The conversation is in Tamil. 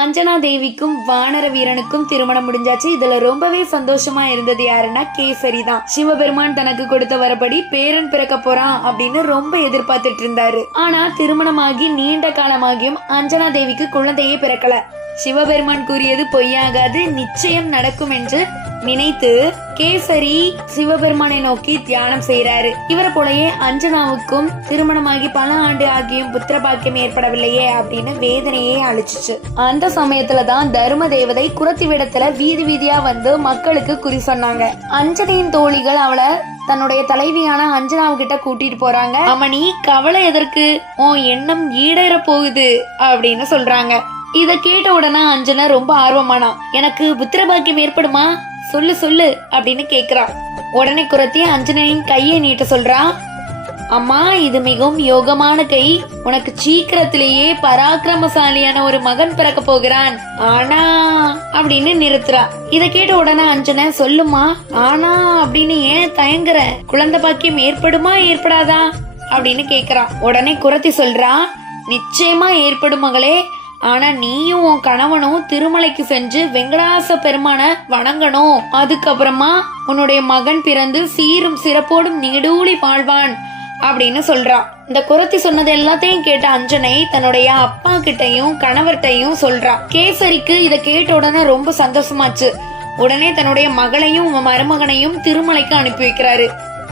அஞ்சனா தேவிக்கும் வானர வீரனுக்கும் திருமணம் முடிஞ்சாச்சு. இதுல ரொம்பவே சந்தோஷமா இருந்தது யாருன்னா கேசரி தான். சிவபெருமான் தனக்கு கொடுத்த வரபடி பேரன் பிறக்க போறான் அப்படின்னு ரொம்ப எதிர்பார்த்துட்டு இருந்தாரு. ஆனா திருமணமாகி நீண்ட காலமாகியும் அஞ்சனா தேவிக்கு குழந்தையே பிறக்கல. சிவபெருமான் கூறியது பொய்யாகாது நிச்சயம் நடக்கும் என்று நினைத்து கேசரி சிவபெருமானை நோக்கி தியானம் செய்யறாரு இவரை போலயே அஞ்சனாவுக்கும் திருமணமாகி பல ஆண்டு ஆகியும் புத்திர பாக்கியம் ஏற்படவில்லையே அப்படின்னு வேதனையே அழிச்சிச்சு. அந்த சமயத்துல தான் தர்ம தேவதை குரத்தி விடத்துல வீதி வீதியா வந்து மக்களுக்கு குறி சொன்னாங்க. அஞ்சனையின் தோழிகள் அவளை தன்னுடைய தலைவியான அஞ்சனாவு கிட்ட கூட்டிட்டு போறாங்க. அமணி கவலை எதற்கு? உன் எண்ணம் ஈடேற போகுது அப்படின்னு சொல்றாங்க. இத கேட்ட உடனே அஞ்சனா ரொம்ப ஆர்வமானா எனக்கு புத்திர பாக்கியம் ஏற்படுமா? சொல்லு சொல்லு அப்படின்னு கேக்குறா உடனே குரத்தி அஞ்சனையின் கையை நீட்ட சொல்றான் அம்மா இது மிகவும் யோகமான கை. உனக்கு சீக்கிரத்திலேயே பராக்கிரமசாலியான ஒரு மகன் பிறக்க போகிறான். ஆனா அப்படின்னு நிறுத்துறா. இத கேட்ட உடனே அஞ்சன சொல்லுமா ஆனா அப்படின்னு ஏன் தயங்குற? குழந்தை பாக்கியம் ஏற்படுமா ஏற்படாதா? அப்படின்னு கேக்குறான். உடனே குரத்தி சொல்றா நிச்சயமா ஏற்படும் மகளே. ஆனா நீயும் உன் கணவனும் திருமலைக்கு சென்று வெங்கடாச பெருமான வணங்கணும். அதுக்கப்புறமா உன்னுடைய மகன் பிறந்து சீரும் சிறப்போடும் நீடூழி வாழ்வான் அப்படின்னு சொல்றா இந்த குரத்தி சொன்னது எல்லாத்தையும் கேட்ட அஞ்சனை தன்னுடைய அப்பா கிட்டையும் கணவர்கிட்டையும் சொல்றா கேசரிக்கு இதை கேட்ட உடனே ரொம்ப சந்தோஷமாச்சு. உடனே தன்னுடைய மகளையும் மருமகனையும் திருமலைக்கு அனுப்பி வைக்கிறாரு.